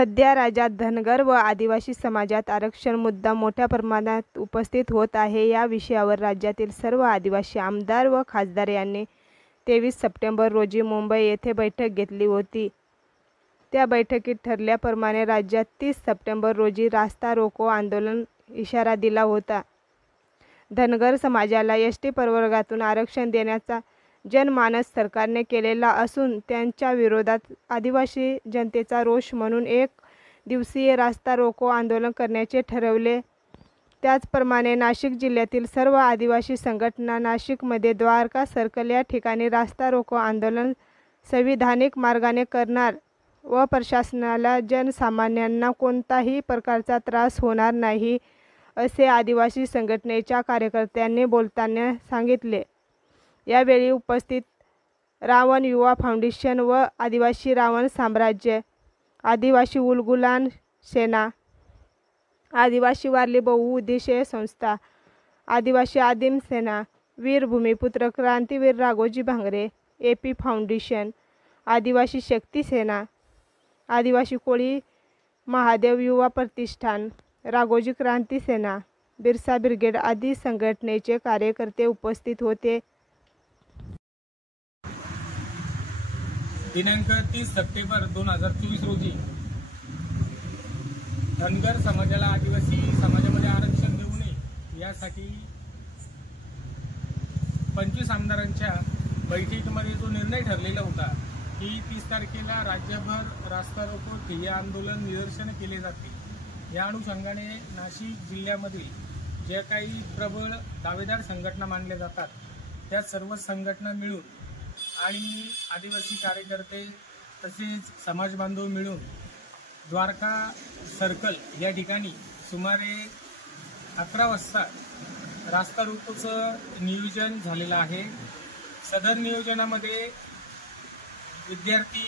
सध्या राज्यात धनगर व आदिवासी समाजात आरक्षण मुद्दा मोठ्या प्रमाणात उपस्थित होत आहे। या विषयावर राज्यातील सर्व आदिवासी आमदार व खासदार यांनी 23 सप्टेंबर रोजी मुंबई येथे बैठक घेतली होती। त्या बैठकीत ठरल्याप्रमाणे राज्यात 30 सप्टेंबर रोजी रास्ता रोको आंदोलन इशारा दिला होता। धनगर समाजाला एसटी प्रवर्गातून आरक्षण देण्याचा जनमानस सरकारने केलेला असून त्यांच्या विरोधात आदिवासी जनतेचा रोष म्हणून 1 दिवसीय रास्ता रोको आंदोलन करण्याचे ठरवले। त्याचप्रमाणे नाशिक जिल्ह्यातील सर्व आदिवासी संघटना नाशिकमध्ये द्वारका सर्कल या ठिकाणी रास्ता रोको आंदोलन संविधानिक मार्गाने करणार व प्रशासनाला जनसामान्यांना कोणताही प्रकारचा त्रास होणार नाही असे आदिवासी संघटनेच्या कार्यकर्त्यांनी बोलताना सांगितले। यावेळी उपस्थित रावण युवा फाउंडेशन व आदिवासी रावण साम्राज्य, आदिवासी उलगुलान सेना, आदिवासी वारली बहुउद्देशीय संस्था, आदिवासी आदिम सेना, वीर भूमिपुत्र क्रांतीवीर राघोजी भांगरे, एपी फाउंडेशन, आदिवासी शक्ती सेना, आदिवासी कोळी महादेव युवा प्रतिष्ठान, राघोजी क्रांती सेना, बिरसा ब्रिगेड आदी संघटनेचे कार्यकर्ते उपस्थित होते। दिनांक 30 सप्टेंबर 2024 रोजी धनगर समाजाला आदिवासी समाजामध्ये आरक्षण देऊ नये यासाठी 25 आमदारांच्या बैठकीमध्ये जो निर्णय ठरलेला होता की 30 तारखेला राज्यभर रास्ता रोको, ठिय्या आंदोलन, निदर्शनं केले जातील। या अनुषंगाने नाशिक जिल्ह्यामधील जे काही प्रबळ दावेदार संघटना मानल्या जातात त्या सर्व संघटना मिळून आणि आदिवासी कार्यकर्ते तसेच समाज बांधव मिळून द्वारका सर्कल या ठिकाणी सुमारे 11 वाजता रास्ता रोकोचं नियोजन झालेलं आहे। सदर नियोजनामध्ये विद्यार्थी,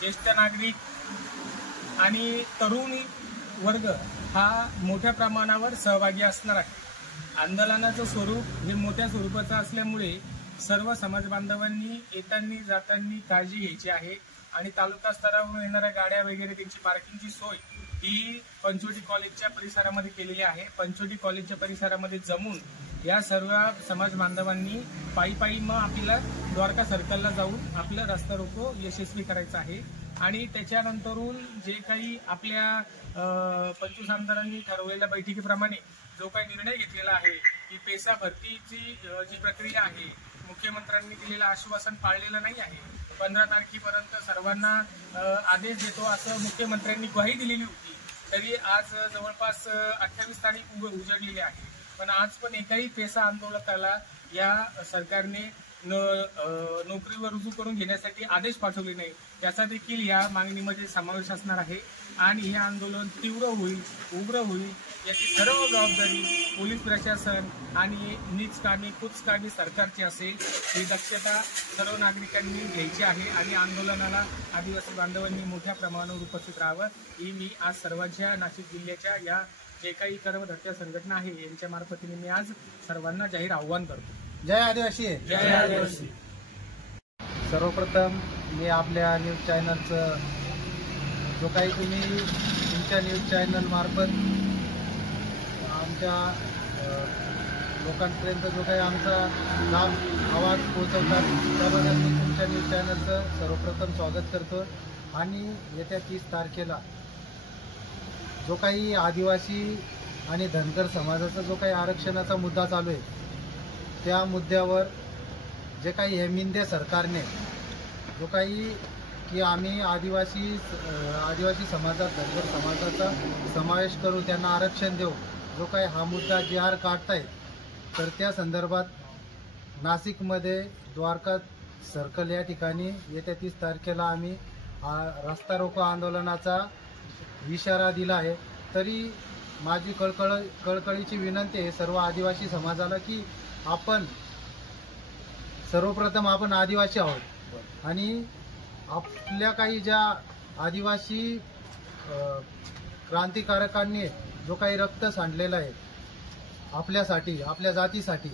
ज्येष्ठ नागरिक आणि तरुण वर्ग हा मोठ्या प्रमाणावर सहभागी असणार आहे। आंदोलनाचं स्वरूप हे मोठ्या स्वरूपाचं असल्यामुळे सर्व समाज बांधवांनी येताना जाताना काळजी घ्यायची आहे आणि तालुका स्तरावरून येणाऱ्या गाड्या वगैरे त्यांची पार्किंगची सोय ही पंचवटी कॉलेजच्या परिसरामध्ये केलेली आहे। पंचवटी कॉलेजच्या परिसरामध्ये जमून या सर्व समाज बांधवांनी पायी मग आपल्याला द्वारका सर्कलला जाऊन आपलं रास्ता रोको यशस्वी करायचं आहे। आणि त्याच्यानंतरून जे काही आपल्या 25 आमदारांनी ठरवलेल्या बैठकीप्रमाणे जो काही निर्णय घेतलेला आहे की पेसा भरतीची जी प्रक्रिया आहे, मुख्यमंत्र्यांनी दिलेलं आश्वासन पाळलेलं नाही आहे। 15 तारखेपर्यंत सर्वांना आदेश देतो असं मुख्यमंत्र्यांनी ग्वाही दिलेली होती, तरी आज जवळपास 28 तारीख उजळलेली आहे, पण आज पण एकाही पेसा आंदोलकाला या सरकारने नोकरीवर रुजू करून घेण्यासाठी आदेश पाठवले नाही। याचा देखील या मागणीमध्ये समावेश असणार आहे आणि हे आंदोलन तीव्र होईल, उग्र होईल याची सर्व जबाबदारी पोलीस प्रशासन आणि नीचकामी कुचकामी सरकारची असेल। ही दक्षता सर्व नागरिकांनी घ्यायची आहे आणि आंदोलनाला आदिवासी बांधवांनी मोठ्या प्रमाणावर उपस्थित राहावं ही मी आज सर्वांच्या नाशिक जिल्ह्याच्या या जे काही कर्मधर्त्या संघटना आहे यांच्या मार्फतीने मी आज सर्वांना जाहीर आव्हान करतो। जय आदिवासी, जय आदिवासी। सर्वप्रथम मी आपल्या न्यूज चॅनलचं जो काही तुम्ही तुमच्या न्यूज चॅनल मार्फत आमच्या लोकांपर्यंत जो काही आमचा लाभ आवाज पोहोचवतात त्याबद्दल मी तुमच्या न्यूज चॅनलचं सर्वप्रथम स्वागत करतो। आणि येत्या 30 तारखेला जो काही आदिवासी आणि धनगर समाजाचा जो काही आरक्षणाचा मुद्दा चालू आहे त्या मुद्द्यावर जे काही हेमिंदे सरकारने जो काही की आम्ही आदिवासी समाजात धनगर समाजाचा समावेश करू, त्यांना आरक्षण देऊ, जो काही हा मुद्दा GR काढतायत तर त्या संदर्भात नाशिकमध्ये द्वारका सर्कल या ठिकाणी येत्या 30 तारखेला आम्ही रास्ता रोको आंदोलनाचा इशारा दिला आहे। तरी माझी कळकळीची विनंती आहे सर्व आदिवासी समाजाला की आपण सर्वप्रथम आपण आदिवासी आहोत आणि आपल्या काही ज्या आदिवासी क्रांतिकारकांनी जो काही रक्त सांडलेला आहे आपल्यासाठी, आपल्या जातीसाठी,